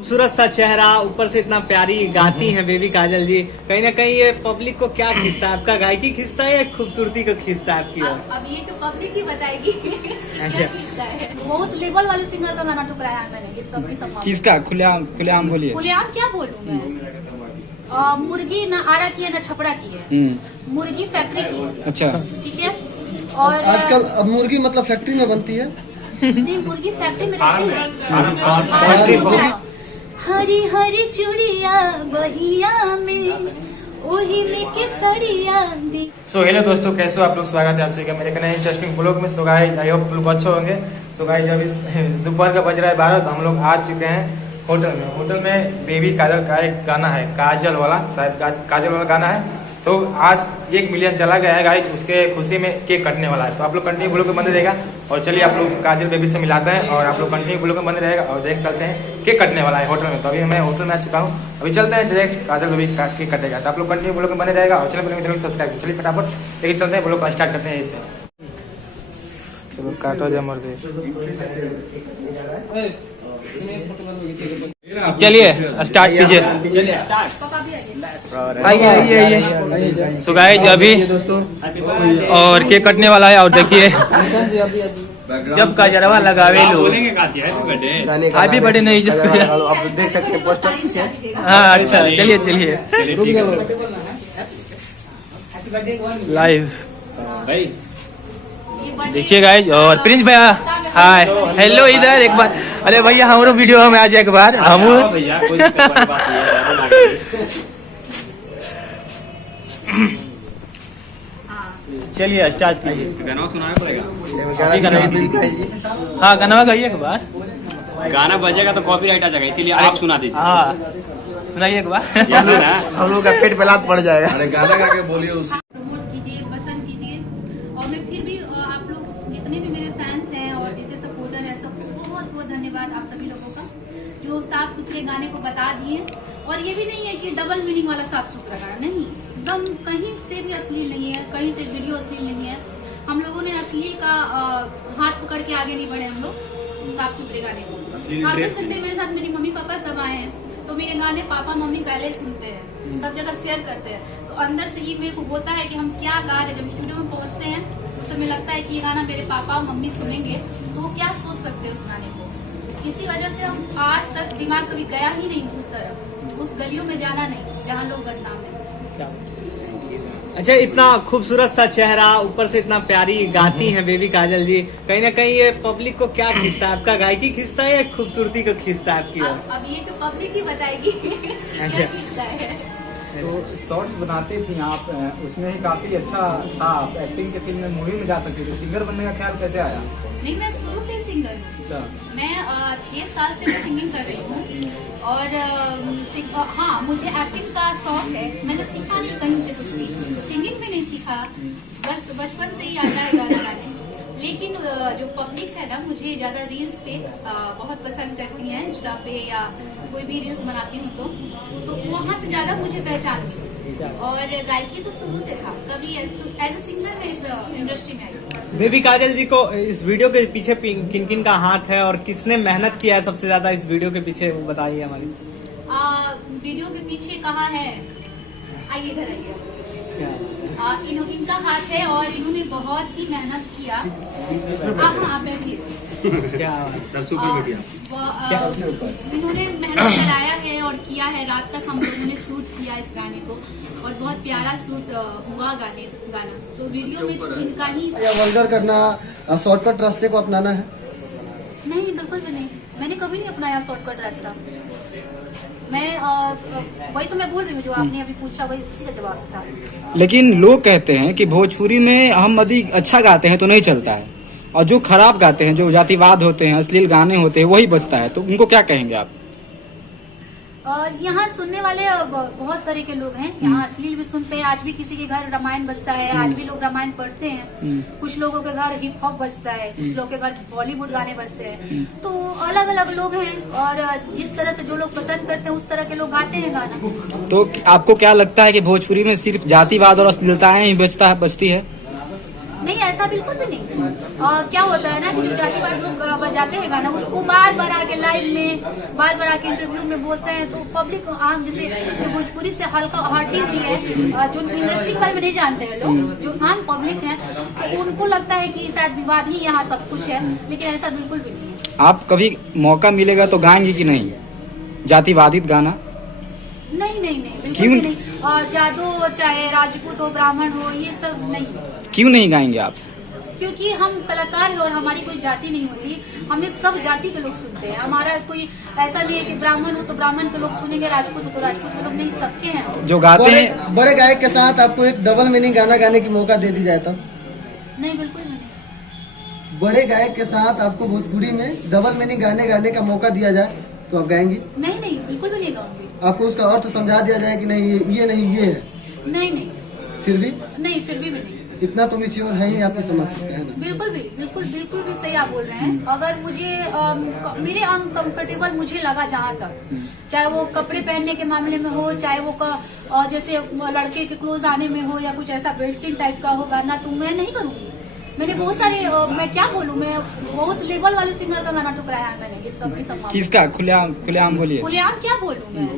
खूबसूरत सा चेहरा, ऊपर से इतना प्यारी गाती हैं बेबी काजल जी। कहीं ना कहीं ये पब्लिक को क्या खींचता है? आपका गायकी खींचता है या खूबसूरती को खींचता है आपकी ओर? अब ये तो पब्लिक ही बताएगी। अच्छा। क्या खींचता है? बहुत लेवल वाले सिंगर का गाना ठुकराया है मैंने, ये सब किसका? खुलेआम बोलिए। खुलेआम क्या बोलूं मैं? मुर्गी न आरा की है न छपरा की है, मुर्गी फैक्ट्री की है। अच्छा, ठीक है। और आजकल अब मुर्गी मतलब फैक्ट्री में बनती है। नहीं, मुर्गी फैक्ट्री में रहती है। हरी हरी चूड़िया बहिया में ओही में केसरिया दी। सो हेलो दोस्तों, कैसे हो आप लोग? स्वागत है आप सभी का मेरे नए इंटरेस्टिंग ब्लॉग में। सो गाइस, आई होप लोग अच्छे होंगे। सो गाइस, जब इस दोपहर का बज रहा है 12, तो हम लोग आ चुके हैं होटल में बेबी काजल का एक गाना है, काजल वाला, शायद काजल वाला गाना है। तो आज 1 मिलियन चला गया है गाइस, उसके खुशी में केक कटने वाला है। तो आप लोग कंटिन्यू ब्लॉग में बने रहेगा और चलिए आप लोग काजल बेबी से मिलाते हैं और आप लोग कंटिन्यू ब्लॉग में बने रहेगा और देख चलते हैं केक कटने वाला है होटल में। तो अभी मैं होटल में आ चुका हूँ, अभी चलते हैं डायरेक्ट काजल बेबी का केक कटेगा। तो आप लोग कंटिन्यू ब्लॉग में बने रहेगा और चलिए सब्सक्राइब चलिए फटाफट लेकिन चलते हैं ब्लॉग स्टार्ट करते हैं इसे। चलो काटो जमर दे, चलिए स्टार्ट कीजिए। आइए। सो गाइस, अभी और केक कटने वाला है और देखिए जब काजरवा लगावे लो हैप्पी बर्थडे नहीं जब आप देख सकते हैं पोस्टर पीछे। हाँ अच्छा, चलिए लाइव देखिए गाइस। और प्रिंस भैया हाय हेलो, इधर एक बार। अरे भैया हमारो वीडियो में आ जाए एक बार हम। चलिए स्टार्ट कीजिए। गाना सुनाना पड़ेगा। हाँ गाना गाइए एक बार। गाना बजेगा तो कॉपीराइट आ जाएगा, इसीलिए आप सुना दीजिए। हाँ सुनाइए एक बार। हम लोग का पेट पे लात पड़ जाएगा। अरे गाना गा के बोलिए उसी। प्रमोट कीजिए, पसंद कीजिए। और मैं फिर भी आप लोग जितने भी मेरे फैंस हैं और जितने सपोर्टर हैं, सबको बहुत बहुत धन्यवाद आप सभी लोगों का, जो साफ सुथरे गाने को बता दिए। और ये भी नहीं है कि डबल मीनिंग वाला साफ सुथरा गाना, नहीं, एकदम कहीं से भी अश्लील नहीं है, कहीं से वीडियो अश्लील नहीं है। हम लोगों ने अश्लील का हाथ पकड़ के आगे नहीं बढ़े हम लोग साफ सुथरे गाने को। आप देख सकते हैं मेरे साथ मेरी मम्मी पापा सब आए हैं, तो मेरे गाने पापा मम्मी पहले सुनते हैं, सब जगह शेयर करते हैं। तो अंदर से ये मेरे को होता है कि हम क्या गा रहे हैं। जब स्टूडियो में पहुंचते हैं उस समय लगता है कि ये गाना मेरे पापा और मम्मी सुनेंगे तो वो क्या सोच सकते हैं उस गाने को। इसी वजह से हम आज तक दिमाग कभी गया ही नहीं उस तरफ, उस गलियों में जाना नहीं जहाँ लोग बदनाम है। अच्छा, इतना खूबसूरत सा चेहरा, ऊपर से इतना प्यारी गाती हैं बेबी काजल जी। कहीं ना कहीं ये पब्लिक को क्या खींचता है? आपका गायकी खींचता है या खूबसूरती को खींचता है आपकी ओर? अब ये तो पब्लिक ही बताएगी। क्या खींचता है? तो शॉर्ट्स बनाते थी आप, उसमें ही काफी अच्छा था। आप एक्टिंग के फील्ड में, मूवी में जा सकते थे। सिंगर बनने का ख्याल कैसे आया? नहीं, मैं शुरू से सिंगर हूँ। मैं 6 साल से सिंगिंग कर रही हूँ और हाँ, मुझे एक्टिंग का शौक है। मैंने सीखा नहीं कहीं से कुछ भी, सिंगिंग भी नहीं सीखा, बस बचपन से ही आता है गाना गाने। लेकिन जो पब्लिक है ना, मुझे ज्यादा रील्स पे बहुत पसंद करती है, इंस्टा पे या कोई भी रील्स बनाती हूँ तो वहाँ से ज्यादा मुझे पहचान मिली। और गायकी तो शुरू से था, कभी एज ए सिंगर में इस इंडस्ट्री में आई। बेबी काजल जी को इस वीडियो के पीछे किन किन का हाथ है और किसने मेहनत किया है सबसे ज्यादा इस वीडियो के पीछे, वो बताइए हमारी। वीडियो के पीछे कहाँ है, आइए इधर आइए। इनका हाथ है और इन्होंने बहुत ही मेहनत किया। हाँ बैठिए। इन्होंने मेहनत कराया है और किया है, रात तक हम लोगों ने शूट किया इस गाने को और बहुत प्यारा शूट हुआ गाना। तो वीडियो में इनका ही वल्गर करना, शॉर्टकट रास्ते को अपनाना है? नहीं, बिल्कुल भी नहीं। मैंने कभी नहीं अपनाया शॉर्टकट रास्ता। मैं वही तो मैं बोल रही हूँ, जो आपने अभी पूछा वही उसी का जवाब था। लेकिन लोग कहते हैं कि भोजपुरी में हम यदि अच्छा गाते हैं तो नहीं चलता है, और जो खराब गाते हैं, जो जातिवाद होते हैं, अश्लील गाने होते हैं, वही बचता है। तो उनको क्या कहेंगे आप? यहाँ सुनने वाले बहुत तरह के लोग हैं। यहाँ अश्लील भी सुनते हैं, आज भी किसी के घर रामायण बजता है, आज भी लोग रामायण पढ़ते हैं। कुछ लोगों के घर हिप हॉप बजता है, कुछ लोगों के घर बॉलीवुड गाने बजते हैं। तो अलग अलग लोग हैं और जिस तरह से जो लोग पसंद करते हैं उस तरह के लोग गाते हैं गाना। तो आपको क्या लगता है कि भोजपुरी में सिर्फ जातिवाद और अश्लीलताएं ही बचती है? नहीं, ऐसा ऐसा बिल्कुल भी नहीं। क्या होता है ना कि जो जातिवाद लोग बजाते हैं गाना, उसको बार बार आके लाइव में, बार बार आके इंटरव्यू में बोलते हैं, तो पब्लिक आम जैसे जो भोजपुरी से हल्का हटी नहीं है, जो इंडस्ट्री के बारे में नहीं जानते हैं लोग, जो आम पब्लिक है, तो उनको लगता है कि शायद विवाद ही यहाँ सब कुछ है, लेकिन ऐसा बिल्कुल भी नहीं है। आप कभी मौका मिलेगा तो गाएंगे कि नहीं जातिवादित गाना? नहीं नहीं नहीं, बिल्कुल क्यों? भी नहीं। जादू चाहे राजपूत हो, ब्राह्मण हो, ये सब नहीं। क्यों नहीं गाएंगे आप? क्योंकि हम कलाकार हैं और हमारी कोई जाति नहीं होती, हमें सब जाति के लोग सुनते हैं। हमारा कोई ऐसा नहीं है कि ब्राह्मण हो तो ब्राह्मण के लोग सुनेंगे, राजपूत हो तो राजपूत के लोग नहीं, सबके हैं। जो गाते हैं बड़े गायक के साथ आपको एक डबल मीनिंग गाना गाने की मौका दे दी जाए तब? नहीं, बिल्कुल भी नहीं। बड़े गायक के साथ आपको भोजपुरी में डबल मीनिंग गाने गाने का मौका दिया जाए तो आप गाएंगी? नहीं नहीं, बिल्कुल भी नहीं गाऊंगी। आपको उसका अर्थ समझा दिया जाए कि नहीं ये नहीं ये है, नहीं नहीं फिर भी? नहीं, फिर भी नहीं। इतना तो मिच्योर है ही, आपकी समझ सकते हैं ना? बिल्कुल भी, बिल्कुल भी सही आप बोल रहे हैं। अगर मुझे मेरे अनकंफर्टेबल मुझे लगा जहाँ तक, चाहे वो कपड़े पहनने के मामले में हो, चाहे वो जैसे लड़के के क्लोज आने में हो, या कुछ ऐसा बेड सीन टाइप का हो गाना, तो मैं नहीं करूंगी। मैंने बहुत सारे मैं क्या बोलूं, मैं बहुत लेवल वाले सिंगर का गाना टुकराया है मैंने, ये सब किसका? खुलेआम बोलिए। खुलेआम क्या बोलूं मैं,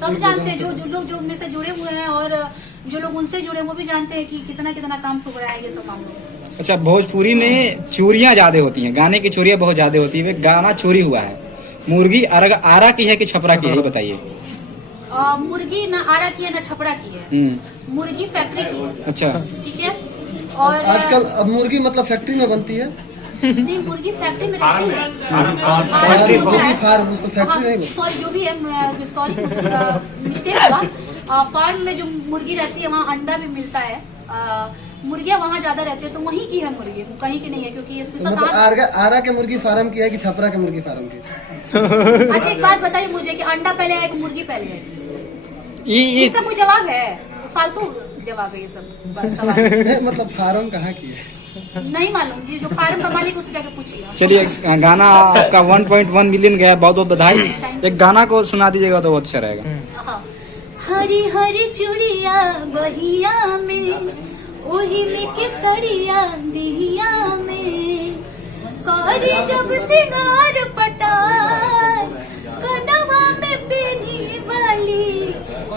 सब जानते हैं, जो लोग जो उनमें से जुड़े हुए हैं और जो लोग उनसे जुड़े हैं वो भी जानते हैं कि कितना कितना काम ठुकराया है ये सब मामलों। अच्छा, भोजपुरी में चोरियां ज्यादा होती हैं, गाने की चोरियां बहुत ज्यादा होती है। गाना चोरी हुआ है, मुर्गी आरा की है कि छपरा की है, ये बताइए। मुर्गी ना आरा की है ना छपरा की है, मुर्गी फैक्ट्री की है। अच्छा, ठीक है। और आजकल अब मुर्गी मतलब फैक्ट्री में बनती है? नहीं, मुर्गी फैक्ट्री में रहती है। मुर्गी फार्म, उसको फैक्ट्री नहीं बनती। सॉरी, जो भी है, सॉरी मिस्टेक हुआ। फार्म में जो मुर्गी रहती है वहाँ अंडा भी मिलता है। मुर्गियाँ वहाँ ज्यादा रहती है, तो वहीं की है मुर्गी, कहीं की नहीं है, क्योंकि मतलब आरा के मुर्गी फार्म की है कि छपरा के मुर्गी फार्म की? अच्छा, एक बात बताइए मुझे कि अंडा पहले है कि मुर्गी पहले है? इसका कोई जवाब है? फालतू जवाब है ये सब सवाल। नहीं, मतलब फार्म कहाँ की है? नहीं मालूम जी, जो फार्म का मालिक उससे जाके पूछिए। चलिए, गाना आपका 1.1 मिलियन गया, बहुत बहुत बधाई। एक गाना को सुना दीजिएगा तो बहुत अच्छा रहेगा। हरी हरी चूड़िया बहिया में, ओही में केसरिया दिहिया में, सारी जब सिंगार पटार, कनवा में बेनी वाली,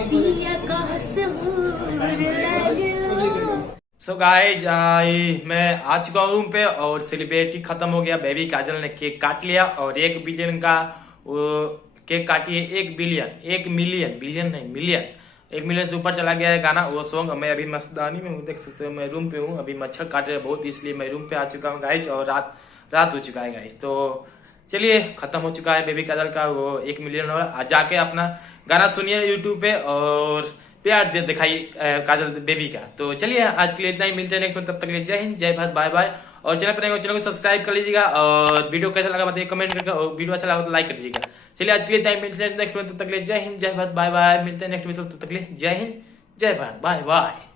दिया का हसूर लगलो। सो गाइज, मैं आ चुका हूँ रूम पे और सेलिब्रिटी खत्म हो गया। बेबी काजल ने केक काट लिया और 1 बिलियन का वो केक काटी है। 1 मिलियन से ऊपर चला गया है गाना, वो सॉन्ग। मैं अभी मस्तानी में हूँ, देख सकते हो मैं रूम पे हूँ। अभी मच्छर काट रहे हैं बहुत, इसलिए मैं रूम पे आ चुका हूँ गाइज, और रात हो चुका है गाइज। तो चलिए, खत्म हो चुका है बेबी काजल का वो 1 मिलियन। और जाके अपना गाना सुनिए यूट्यूब पे और प्यार दिखाई काजल बेबी का। तो चलिए, आज के लिए इतना ही, मिलते हैं नेक्स्ट में, तब तक के लिए जय हिंद, जय भारत, बाय बाय। और चैनल को सब्सक्राइब कर लीजिएगा, और वीडियो कैसा लगा बताइए कमेंट करके, और वीडियो अच्छा लगा तो लाइक कर दीजिएगा। चलिए, आज के लिए टाइम, मिलते हैं नेक्स्ट में, तब तक के लिए जय हिंद, जय भारत, बाय बाय। मिलते हैं नेक्स्ट में, तब तक के लिए जय हिंद, जय भारत, बाय बाय।